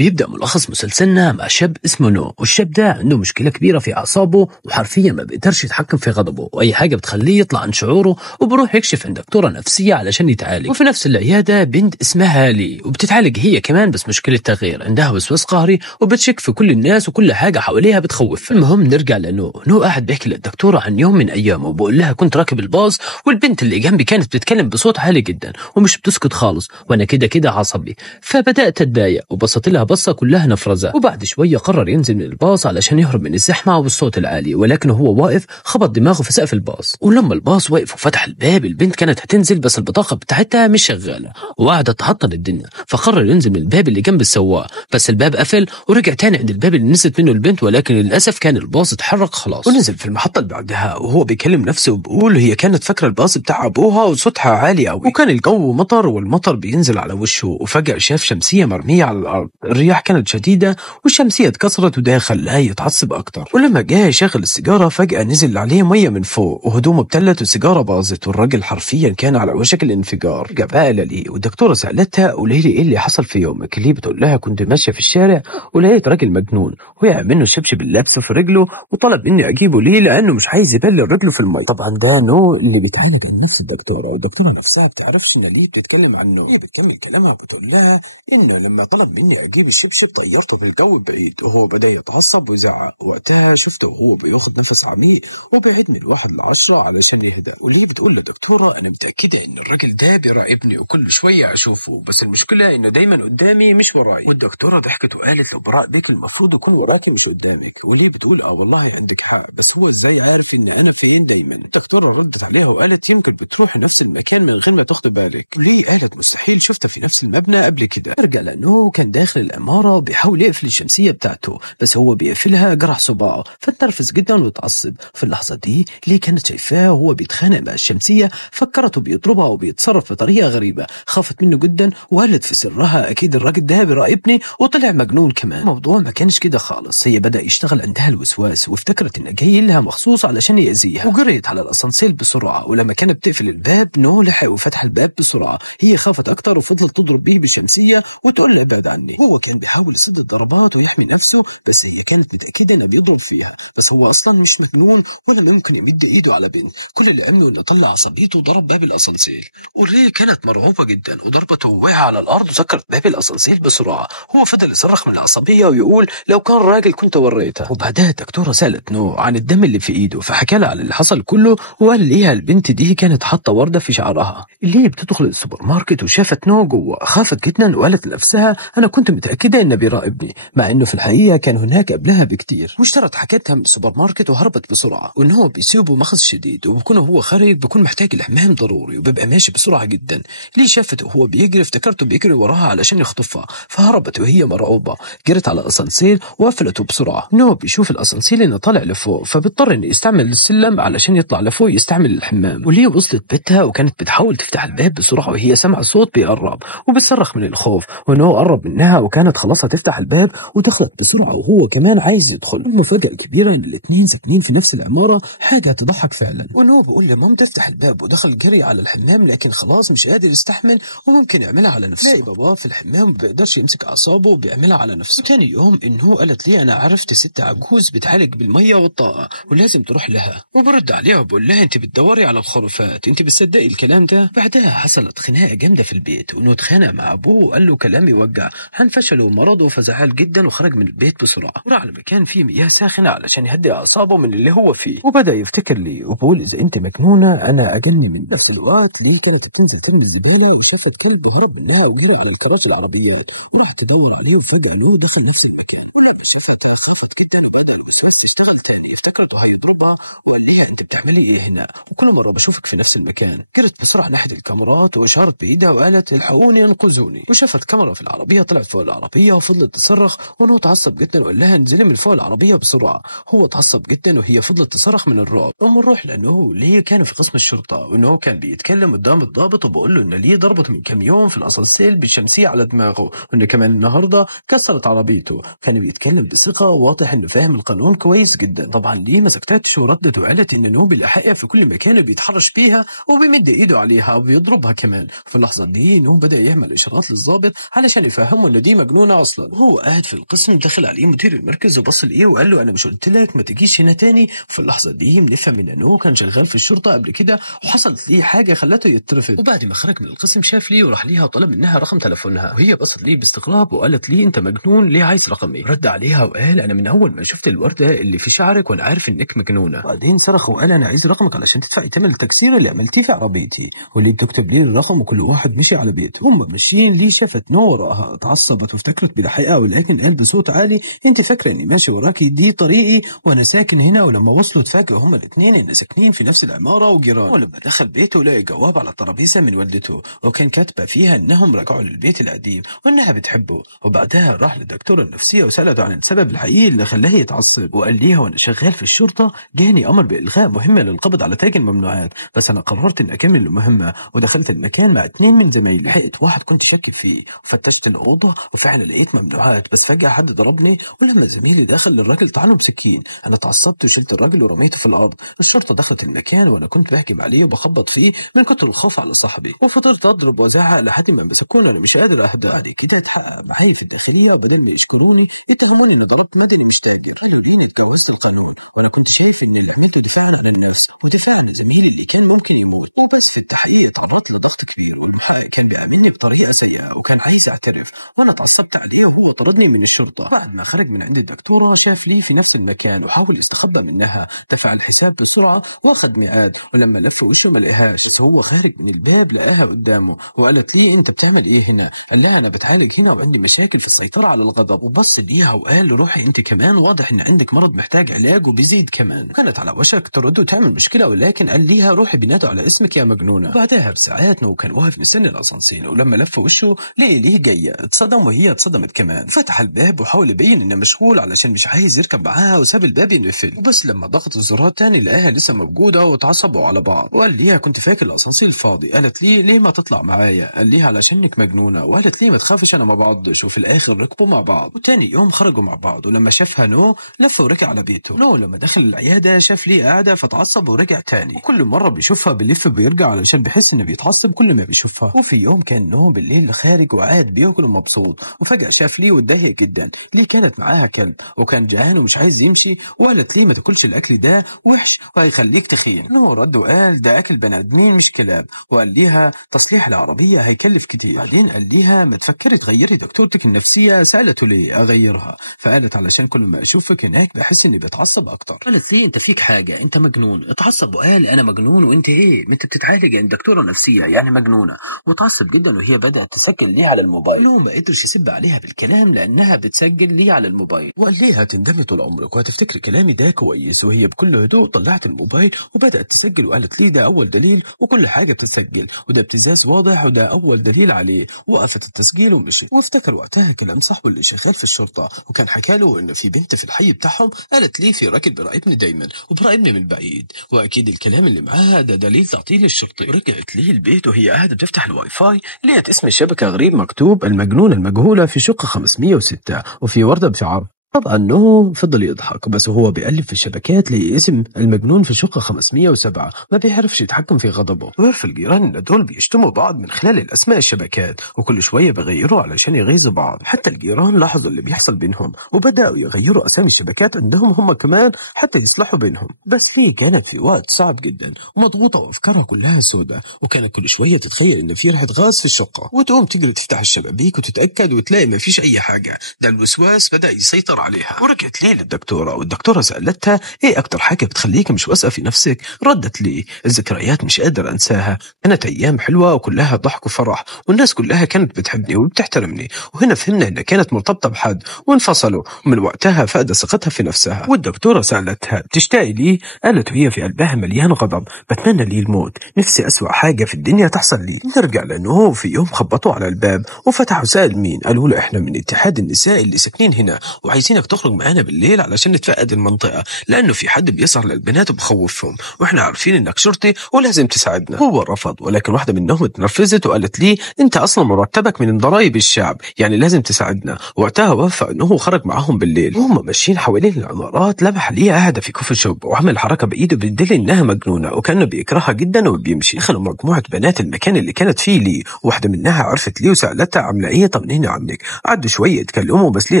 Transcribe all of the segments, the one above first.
بيبدأ ملخص مسلسلنا مع شاب اسمه نو، والشاب ده عنده مشكلة كبيرة في أعصابه وحرفيا ما بيقدرش يتحكم في غضبه، وأي حاجة بتخليه يطلع عن شعوره، وبروح يكشف عند دكتورة نفسية علشان يتعالج. وفي نفس العيادة بنت اسمها هالي وبتتعالج هي كمان، بس مشكلتها غير، عندها وسواس قهري وبتشك في كل الناس وكل حاجة حواليها بتخوف. المهم نرجع لنو. نو قاعد بيحكي للدكتورة عن يوم من أيامه وبقول لها كنت راكب الباص والبنت اللي جنبي كانت بتتكلم بصوت عالي جدا ومش بتسكت خالص، وأنا كده عصبي، فبدأت أتضايق وبصت لها بصة كلها نفرزة. وبعد شوية قرر ينزل من الباص علشان يهرب من الزحمة والصوت العالي، ولكن هو واقف خبط دماغه في سقف الباص. ولما الباص وقف وفتح الباب البنت كانت هتنزل، بس البطاقة بتاعتها مش شغالة وقعدت تعطل الدنيا، فقرر ينزل من الباب اللي جنب السواق، بس الباب قفل ورجع تاني عند الباب اللي نزلت منه البنت، ولكن للأسف كان الباص اتحرك خلاص. ونزل في المحطة اللي بعدها وهو بيكلم نفسه وبيقول هي كانت فاكرة الباص بتاع أبوها وصوتها عالي قوي، وكان الجو مطر والمطر بينزل على وشه، وفجأة شاف شمسية مرمية على الأرض. الرياح كانت شديدة والشمسية اتكسرت وده خلاه يتعصب أكتر. ولما جه يشغل السيجارة فجأة نزل عليه مية من فوق وهدومه ابتلت والسيجارة باظت، والراجل حرفيا كان على وشك الانفجار. رجع بقى للي والدكتورة سألتها قولي لي ايه اللي حصل في يومك؟ اللي بتقول لها كنت ماشية في الشارع ولقيت راجل مجنون وقع منه الشبشب اللابسه في رجله وطلب مني اجيبه ليه لانه مش عايز يبلل رجله في المي. طبعا ده نو اللي بيتعالج عند نفس الدكتورة، والدكتورة نفسها بتعرفش ان ليه بتتكلم عنه. هي بتكمل كلامها وبتقول لها انه لما طلب مني اجيب الشبشب طيرته بالجو بعيد، وهو بدا يتعصب ويزعق. وقتها شفته وهو بياخد نفس عميق وبيعد من 1 ل10 علشان يهدى. وليه بتقول للدكتورة انا متاكده ان الراجل ده بيراقبني وكل شويه اشوفه، بس المشكله انه دايما قدامي مش وراي. والدكتورة ضحكت وقالت لو براقبك المفروض يكون وراكي مش قدامك. وليه بتقول والله عندك حق، بس هو ازاي عارف ان انا فين دايما؟ الدكتورة ردت عليها وقالت يمكن بتروح نفس المكان من غير ما تاخد بالك. وليه قالت مستحيل شفتها في نفس المبنى قبل كده. ارجع لانه كان داخل العمارة وبيحاول يقفل الشمسية بتاعته، بس هو بيقفلها جرح صباعه فتنرفز جدا وتعصب. في اللحظة دي ليه كانت شايفاه وهو بيتخانق مع الشمسية، فكرته بيضربها وبيتصرف بطريقة غريبة، خافت منه جدا وقالت في سرها اكيد الراجل ده بيراقبني وطلع مجنون كمان. الموضوع ما كانش كده خالص، هي بدأ يشتغل عندها الوسواس وافتكرت انه جاي لها مخصوص علشان يأذيها، وجريت على الاسانسير بسرعة. ولما كانت بتقفل الباب نو لحق وفتح الباب بسرعة. هي خافت اكتر وفضلت تضرب بيه بالشمسية وتقول له ابعد عني. هو كان بيحاول يسد الضربات ويحمي نفسه، بس هي كانت متأكدة انه بيضرب فيها، بس هو اصلا مش مجنون ولا ممكن يمد ايده على بنت. كل اللي عمله انه طلع عصبيته وضرب باب الاسانسير. وليه كانت مرعوبة جدا وضربته ووقع على الارض وسكرت باب الاسانسير بسرعة. هو فضل يصرخ من العصبية ويقول لو كان راجل كنت وريته. وبعدها الدكتورة سألت نو عن الدم اللي في ايده، فحكى لها على اللي حصل كله وقال ليها البنت دي كانت حاطة وردة في شعرها. اللي بتدخل السوبر ماركت وشافت نو جوه خافت جدا وقالت لنفسها انا كنت متأكدة انه بيراقبني، مع انه في الحقيقة كان هناك قبلها بكتير. واشترت حاجتها من السوبر ماركت وهربت بسرعة، وان هو بيصيبه مخص شديد وبكون هو خارج بيكون محتاج الحمام ضروري وبيبقى ماشي بسرعة جدا. اللي شافته وهو بيجري افتكرته بيجري وراها علشان يخطفها، فهربت وهي مرعوبة، جرت على الاسانسير وقفلته بسرعة. نو بيشوف الاسانسير انه طالع لفوق، فبيضطر انه يستعمل السلم علشان يطلع لفوق يستعمل الحمام. وليه وصلت بيتها وكانت بتحاول تفتح الباب بسرعة وهي سمع صوت بيقرب وبتصرخ من الخوف، ونو قرب منها وكانت خلاص هتفتح الباب ودخلت بسرعة وهو كمان عايز يدخل. المفاجأة الكبيرة ان الاثنين ساكنين في نفس العمارة، حاجة تضحك فعلا. ونو بيقول لمام تفتح الباب ودخل جري على الحمام، لكن خلاص مش قادر يستحمل وممكن يعملها على نفسه. لاقي بابا في الحمام ما بيقدرش يمسك اعصابه وبيعملها على نفسه. تاني يوم انه قالت لي انا عرفت ست عجوز بتعالج بالمية والطاقة ولازم تروح لها، وبرد عليها وبقول لها انت بتدوري على الخرافات، انت بتصدقي الكلام ده؟ بعدها حصلت خناقة جامدة في البيت، وانه اتخانق مع ابوه وقال له كلام يوجع عن فشله ومرضه، فزعل جدا وخرج من البيت بسرعة وراح لمكان فيه مياه ساخنة علشان يهدي اعصابه من اللي هو فيه. وبدأ يفتكر لي وبقول اذا انت مجنونة انا اجني من نفس الوقت. ليه كانت بتنزل ترمي الزبالة وشافت كلب وهرب منها وجرى على الكراج العربيات وراح تدور عليه، وفجأة نو دخل نفس المكان. ولما شافتها خافت جدا وبدأ الوسواس يشتغل تاني، افتكرته هيضربها وقال لها انت بتعملي ايه هنا وكل مرة بشوفك في نفس المكان. جرت بسرعة ناحية الكاميرات واشارت بايدها وقالت الحقوني انقذوني. وشافت كاميرا في العربية طلعت فوق العربية وفضلت تصرخ، ونو تعصب جدا وقال لها انزلي من فوق العربية بسرعة. هو تعصب جدا وهي فضلت تصرخ من الرعب. نروح لانه ليه كانوا في قسم الشرطة، وانه كان بيتكلم قدام الضابط وبقول له ان ليه ضربت من كم يوم في الاسانسير بالشمسية على دماغه، وانه كمان النهارده كسرت عربيته. كان بيتكلم بثقة واضح انه فاهم القانون كويس جدا. طبعا ليه ما سكتتش وردت وقالت ان نو بالأحقية في كل مكان بيتحرش بيها وبيمد ايده عليها وبيضربها كمان. في اللحظة دي نو بدأ يعمل اشارات للضابط علشان يفهمه انه دي مجنونة أصلا. وهو قاعد في القسم دخل عليه مدير المركز وبص لإيه وقال له أنا مش قلت لك ما تجيش هنا تاني؟ وفي اللحظة دي بنفهم إن هو كان شغال في الشرطة قبل كده وحصلت ليه حاجة خلته يترفض. وبعد ما خرج من القسم شاف ليه وراح ليها وطلب منها رقم تليفونها، وهي بصت ليه باستغراب وقالت ليه أنت مجنون ليه عايز رقمي؟ رد عليها وقال أنا من أول ما شفت الوردة اللي في شعرك وأنا عارف إنك مجنونة. بعدين صرخ وقال أنا عايز رقمك علشان تدفعي ثمن التكسير اللي عملتيه في عربيتي. واللي بتكتب ليه الرقم وكل واحد مشي على بيته. هم ماشيين ليه شافت نو وراها، اتعصبت وافتكرت بالحقيقة ولكن قال بصوت عالي أنت فاكرة إني ماشي وراكي؟ دي طريقي وأنا ساكن هنا. ولما وصلوا اتفاجئوا هما الاثنين إن ساكنين في نفس العمارة وجيران. ولما دخل بيته لقى جواب على الترابيزة من والدته وكان كاتبة فيها إنهم رجعوا للبيت القديم وإنها بتحبه. وبعدها راح للدكتورة النفسية وسألته عن السبب الحقيقي اللي خلاه يتعصب، وقال ليها وأنا شغال في الشرطة جاني أمر بإلغاء مهمة للقبض على تاجر الممنوعات، بس أنا قررت إن أكمل المهمة ودخلت المكان مع 2 من زمايلي. لحقت واحد كنت شاكك فيه وفتشت الأوضة وفعلا لقيت ممنوعات، بس فجأة حد ضربني ولما زميلي دخل الراجل طعنه بسكين. أنا اتعصبت وشلت الراجل ورميته في الأرض. الشرطة دخلت المكان وأنا كنت بهجم عليه وبخبط فيه من كتر الخوف على صاحبي، وفضلت أضرب وأزعق لحد ما مسكوني وأنا مش قادر أهدى. بعد كده اتحقق معايا في الداخلية وبدل ما يشكروني اتهموني إني ضربت مدني مش تاجر. قالوا لي إني اتجاوزت القانون وأنا كنت شايف إن اللي عملته دفاعا عن النفس ودفاع عن زميلي اللي كان ممكن يموت. وبس في التحقيق تعرضت لضغط كبير والمحقق كان بيعاملني بطريقة سيئة وكان عايز أعترف، وأنا اتعصبت عليه وهو طردني من الشرطة. بعد ما خرج من عند الدكتورة شاف لي في نفس المكان وحاول يستخبى منها، دفع الحساب بسرعة واخد ميعاد، ولما لف وشه ما لقاهاش بس هو خارج من الباب لقاها قدامه وقالت لي انت بتعمل ايه هنا؟ قال لها انا بتعالج هنا وعندي مشاكل في السيطرة على الغضب. وبص ليها وقال روحي انت كمان، واضح ان عندك مرض محتاج علاج وبيزيد كمان. كانت على وشك ترد وتعمل مشكلة ولكن قال ليها روحي بينادوا على اسمك يا مجنونة. بعدها بساعات نو كان واقف مستني الاسانسير ولما لف وشه لقي ليه جاية، اتصدم وهي اتصدمت كمان. فتح الباب وحاول يبين انه مشغول علشان مش عايز يركب معاها وساب الباب ينقفل، وبس لما ضغط الزرار تاني لقاها لسه موجودة واتعصبوا على بعض. وقال ليها كنت فاكر الاسانسير فاضي. قالت لي ليه ما تطلع معايا؟ قال ليها علشانك مجنونة. وقالت لي ما تخافش انا ما بعضش. وفي الاخر ركبوا مع بعض وتاني يوم خرجوا مع بعض. ولما شافها نو لف ورجع على بيته. نو لما دخل العيادة شاف لي قاعدة فتعصب ورجع تاني، وكل مرة بيشوفها بيلف وبيرجع علشان بيحس انه بيتعصب كل ما بيشوفها. وفي يوم كان نو بالليل خارج وقاعد بياكل ومبسوط وفجأة شاف لي واتضايق جدا. ليه كانت معاها كلب وكان جعان ومش عايز يمشي، وقالت لي ما تاكلش الاكل ده وحش وهيخليك تخين. نو رد وقال ده اكل بني ادمين مش كلاب، وقال ليها تصليح العربية هيكلف كتير. بعدين قال ليها ما تفكري تغيري دكتورتك النفسية. سألته ليه اغيرها؟ فقالت علشان كل ما اشوفك هناك بحس اني بتعصب اكتر. قالت لي انت فيك حاجة، انت مجنون. اتعصب وقال انا مجنون وانت ايه؟ ما انت بتتعالج عند دكتورة نفسية يعني مجنونة. وتعصب جدا وهي بدأت تسجل ليه على الموبايل. نو ما قدرش يسب عليها بالكلام لانها بتسجل ليه على الموبايل، وقال ليها تندمي طول عمرك وهتفتكر كلامي ده كويس. وهي بكل هدوء طلعت الموبايل وبدأت تسجل وقالت لي ده أول دليل وكل حاجة بتتسجل وده ابتزاز واضح وده أول دليل عليه. وقفت التسجيل ومشي. وافتكر وقتها كلام صاحبه اللي شغال في الشرطة وكان حكى له إن في بنت في الحي بتاعهم قالت لي في راجل بيراقبني دايما وبيراقبني من بعيد، وأكيد الكلام اللي معاها ده دليل تعطيل الشرطي. ورجعت لي البيت وهي قاعدة بتفتح الواي فاي لقيت اسم الشبكة غريب مكتوب المجنون المجهولة في شقة 506 وفي وردة بشعر. طبعا نو فضل يضحك بس هو بيقلب في الشبكات لقي اسم المجنون في شقة 507. ما بيعرفش يتحكم في غضبه، وعرف الجيران ان دول بيشتموا بعض من خلال الاسماء الشبكات وكل شوية بيغيروا علشان يغيظوا بعض. حتى الجيران لاحظوا اللي بيحصل بينهم وبدأوا يغيروا اسامي الشبكات عندهم هم كمان حتى يصلحوا بينهم. بس ليه كانت في وقت صعب جدا ومضغوطة وافكارها كلها سودة، وكانت كل شوية تتخيل ان في ريحة غاز في الشقة وتقوم تجري تفتح الشبابيك وتتأكد وتلاقي ما فيش اي حاجة. ده الوسواس بدأ يسيطر عليها. ورجعت لي للدكتورة والدكتورة سألتها ايه اكتر حاجة بتخليك مش واثقة في نفسك؟ ردت لي الذكريات مش قادر انساها، كانت ايام حلوة وكلها ضحك وفرح والناس كلها كانت بتحبني وبتحترمني. وهنا فهمنا انها كانت مرتبطة بحد وانفصلوا ومن وقتها فقد ثقتها في نفسها. والدكتورة سألتها بتشتاقي لي؟ قالت وهي في قلبها مليان غضب بتمنى لي الموت، نفسي أسوأ حاجة في الدنيا تحصل لي. نرجع لأنه في يوم خبطوا على الباب وفتحوا. سأل مين؟ قالوا له احنا من اتحاد النساء اللي ساكنين هنا وعايزين عايزينك تخرج معانا بالليل علشان نتفقد المنطقة، لأنه في حد بيظهر للبنات وبخوفهم، وإحنا عارفين إنك شرطي ولازم تساعدنا. هو رفض، ولكن واحدة منهم اتنرفزت وقالت لي أنت أصلا مرتبك من ضرائب الشعب، يعني لازم تساعدنا. وقتها وافق إنه خرج معاهم بالليل. وهم ماشيين حوالين العمارات لمح ليه قاعدة في كوفي شوب وعمل حركة بإيده بتدل إنها مجنونة وكأنه بيكرهها جدا وبيمشي. دخلوا مجموعة بنات المكان اللي كانت فيه لي، واحدة منها عرفت لي وسألتها عاملة إيه، طمنيني عنك. قعدوا شوية يتكلموا بس لي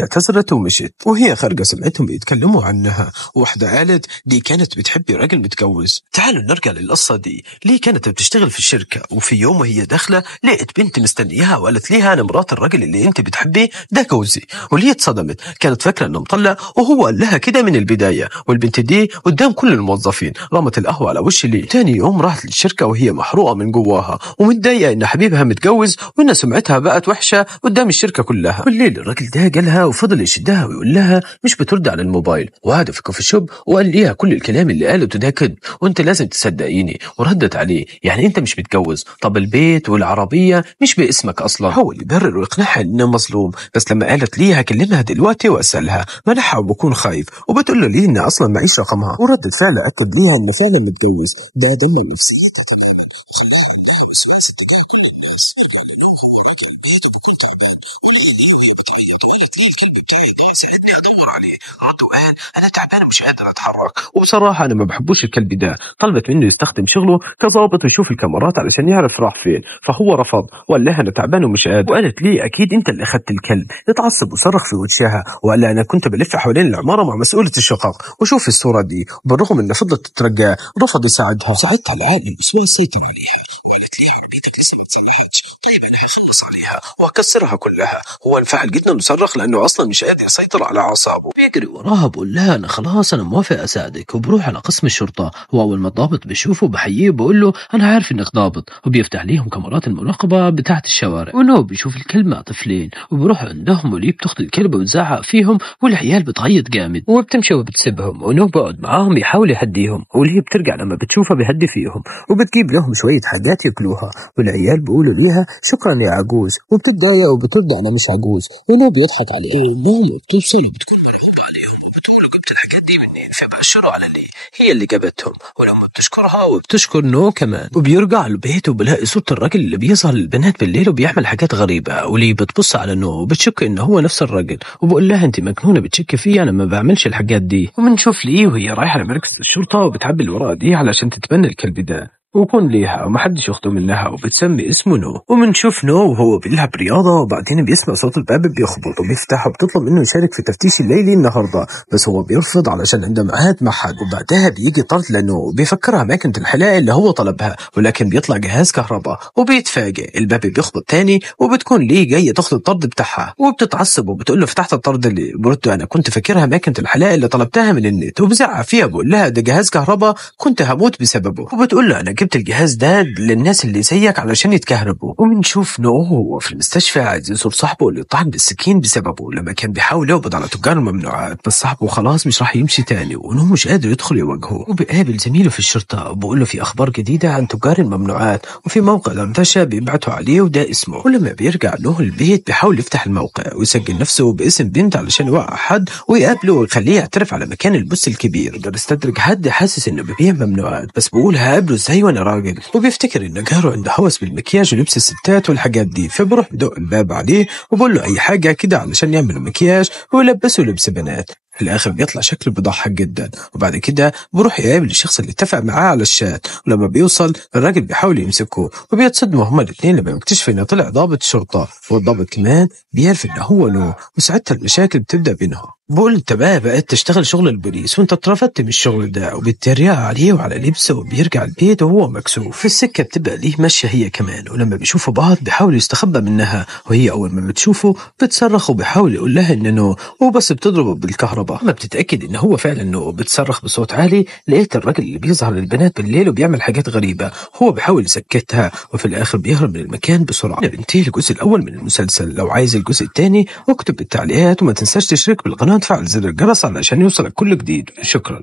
اعتذرت ومشت، وهي خارجة سمعتهم بيتكلموا عنها. واحدة قالت دي كانت بتحب راجل متجوز. تعالوا نرجع للقصة دي. لي كانت بتشتغل في الشركة، وفي يوم وهي داخلة لقيت بنت مستنياها وقالت ليها أنا مرات الراجل اللي أنت بتحبيه ده جوزي. ولي اتصدمت، كانت فاكرة إنه مطلق وهو قال لها كده من البداية، والبنت دي قدام كل الموظفين رمت القهوة على وش لي. تاني يوم راحت للشركة وهي محروقة من جواها ومتضايقة إن حبيبها متجوز وإن سمعتها بقت وحشة قدام الشركة كلها. بالليل الراجل ده جالها وفضل يشدها ويقول لها مش بترد على الموبايل، وقعدوا في كوفي شوب وقال ليها كل الكلام اللي قاله ده كده وانت لازم تصدقيني. وردت عليه يعني انت مش متجوز، طب البيت والعربية مش باسمك اصلا. حاول يبرر ويقنعها انه مظلوم، بس لما قالت ليه هكلمها دلوقتي واسالها منحها وبكون خايف، وبتقول له ليه ان اصلا معيش رقمها. وردت فعل اكد ليها انه فعلا متجوز. ده دمر نفسيتها تماما وخلاها عندها وسواس اتجاه كل الناس. يرجع لنو هو راجع البيت وبكون تعبان، ولقي ليه وهي بتعيط وقالت ليه الكلب بتاعي ضاع ساعدني ادور عليه. رد وقال انا تعبان ومش قادر اتحرك، وبصراحه انا ما بحبوش الكلب ده. طلبت منه يستخدم شغله كظابط ويشوف الكاميرات علشان يعرف راح فين، فهو رفض وقال لها انا تعبان ومش قادر. وقالت ليه اكيد انت اللي اخذت الكلب. اتعصب وصرخ في وجهها وقال لها انا كنت بلف حوالين العماره مع مسؤوله الشقق وشوف الصوره دي. بالرغم انه فضلت تترجاه رفض يساعدها. ساعتها العقل الوسواس سيطر عليها وقالت ليه عربيتك لسه ما تصلحتش، طيب انا هخلص عليها وهكسرها كلها. هو انفعل جدا وصرخ لانه اصلا مش قادر يسيطر على اعصابه. بيجري وراها بقول لها انا خلاص انا موافق اساعدك، وبروح على قسم الشرطه. واول ما الضابط بيشوفه بحييه بقول له انا عارف انك ضابط، وبيفتح ليهم كاميرات المراقبه بتاعه الشوارع. وانه بيشوف الكلب مع طفلين وبروح عندهم وليه بتاخد الكلب وتزعق فيهم والعيال بتعيط جامد وبتمشي وبتسيبهم. وانه بقعد معاهم يحاول يهديهم، وليه بترجع لما بتشوفها بيهدي فيهم وبتجيب لهم شويه حاجات ياكلوها. والعيال بيقولوا ليها شكرا يا عجوز، وبتتضايق وبترد انا مش عجوز. وانه بيضحك عليها. وامهم بتوصل وبتكون مرعوبه عليهم وبتقول جبت الحاجات دي منين، فبأشروا على لي هي اللي جابتهم. والام بتشكرها وبتشكر نو كمان. وبيرجع البيت وبلاقي صورة الراجل اللي بيظهر للبنات بالليل وبيعمل حاجات غريبة. ولي بتبص على نو وبتشك انه هو نفس الراجل وبقول لها انت مجنونة بتشك فيا، انا ما بعملش الحاجات دي. وبنشوف لي وهي رايحة لمركز الشرطة وبتعبي الورقة دي علشان تتبنى الكلب ده ويكون ليها ومحدش ياخده منها، وبتسمي اسمه نو. ومنشوف نو وهو بيلعب رياضة وبعدين بيسمع صوت الباب بيخبط وبيفتح وبتطلب منه يشارك في التفتيش الليلي النهاردة، بس هو بيرفض علشان عنده ميعاد مع حد. وبعدها بيجي طرد لنو بيفكرها أماكن الحلاقة اللي هو طلبها، ولكن بيطلع جهاز كهرباء وبيتفاجئ الباب بيخبط تاني وبتكون ليه جاية تاخد الطرد بتاعها. وبتتعصب وبتقول له فتحت الطرد اللي برد انا كنت فاكرها أماكن الحلاقة اللي طلبتها من النت. وبزعق فيها بقول لها ده جهاز كهرباء كنت هموت بسببه. وبتقول له انا جبت الجهاز ده للناس اللي زيك علشان يتكهربوا. وبنشوف نو هو في المستشفى عايز يزور صاحبه اللي طعن بالسكين بسببه لما كان بيحاول يقبض على تجار الممنوعات، بس صاحبه خلاص مش راح يمشي تاني ونو مش قادر يدخل يواجهه. وبيقابل زميله في الشرطة وبقول له في اخبار جديدة عن تجار الممنوعات وفي موقع دردشة بيبعتوا عليه وده اسمه. ولما بيرجع نو البيت بيحاول يفتح الموقع ويسجل نفسه باسم بنت علشان يوقع حد ويقابله ويخليه يعترف على مكان البث الكبير. يقدر يستدرج حد حاسس انه بيبيع ممنوعات، بس بقول هقابله ازاي وانا راجل. وبيفتكر ان جاره عنده هوس بالمكياج ولبس الستات والحاجات دي، فبروح بدق الباب عليه وبقول له اي حاجه كده علشان يعمل مكياج ويلبسه لبس بنات. في الاخر بيطلع شكله بيضحك جدا. وبعد كده بروح يقابل الشخص اللي اتفق معاه على الشات، ولما بيوصل الراجل بيحاول يمسكه وبيتصدموا هما الاثنين لما بيكتشف انه طلع ضابط شرطه، والضابط كمان بيعرف انه هو نو. وساعتها المشاكل بتبدا بينهم. بقول انت بقيت تشتغل شغل البوليس وانت اترفدت من الشغل ده، وبيتريق عليه وعلى لبسه. وبيرجع البيت وهو مكسوف. في السكه بتبقى ليه ماشيه هي كمان، ولما بيشوفوا بعض بيحاول يستخبى منها، وهي اول ما بتشوفه بتصرخ وبيحاول يقول لها انه نو وبس بتضربه بالكهرباء. لما بتتاكد ان هو فعلا نو بتصرخ بصوت عالي لقيت الراجل اللي بيظهر للبنات بالليل وبيعمل حاجات غريبه، هو بيحاول يسكتها وفي الاخر بيهرب من المكان بسرعه. بنتهي الجزء الاول من المسلسل. لو عايز الجزء الثاني اكتب بالتعليقات وما تنساش تشترك بالقناه وتفعل زر الجرس علشان يوصلك كل جديد. شكرا.